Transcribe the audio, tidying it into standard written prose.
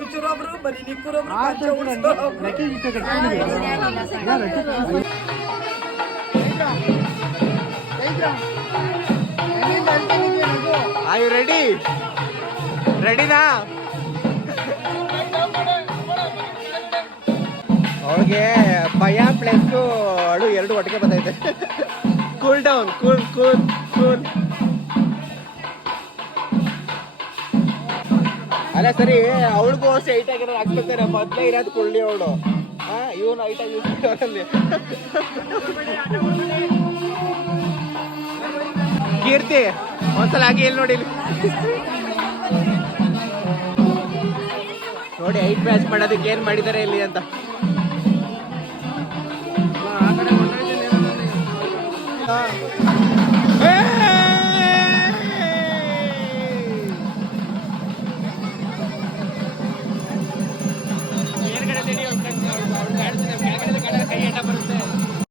ಬಿಚ್ಚುರೊಬ್ರು ಬರೀ ನಿಕ್ಕುರೊಬ್ರು Are you ready? Ready ನಾ? ಅವಳಿಗೆ ಭಯ ಪ್ಲಸ್ ಅಳು ಎರಡು ಒಟ್ಟಿಗೆ ಬಂದೈತೆ. Cool down, cool cool cool. ಅಲ್ಲ ಸರಿ, ಅವಳಿಗೂ ಅಷ್ಟೇ ಹೈಟ್ ಆಗಿರೋ ಹಾಕ್ಬೇಕಾರೆ ಮೊದಲೇ ಇರೋದು ಕೊಳ್ಳಿ ಅವಳು. ಇವನು ಹೈಟ್ ಆಗಿ ಅವರಲ್ಲಿ. ಕೀರ್ತಿ ಒಂದ್ಸಲ ಆಗಿ ಎಲ್ಲಿ ನೋಡಿ ನೋಡಿ ಹೈಟ್ ಮ್ಯಾಚ್ ಮಾಡೋದಕ್ಕೆ ಏನ್ ಮಾಡಿದ್ದಾರೆ ಇಲ್ಲಿ ಅಂತ.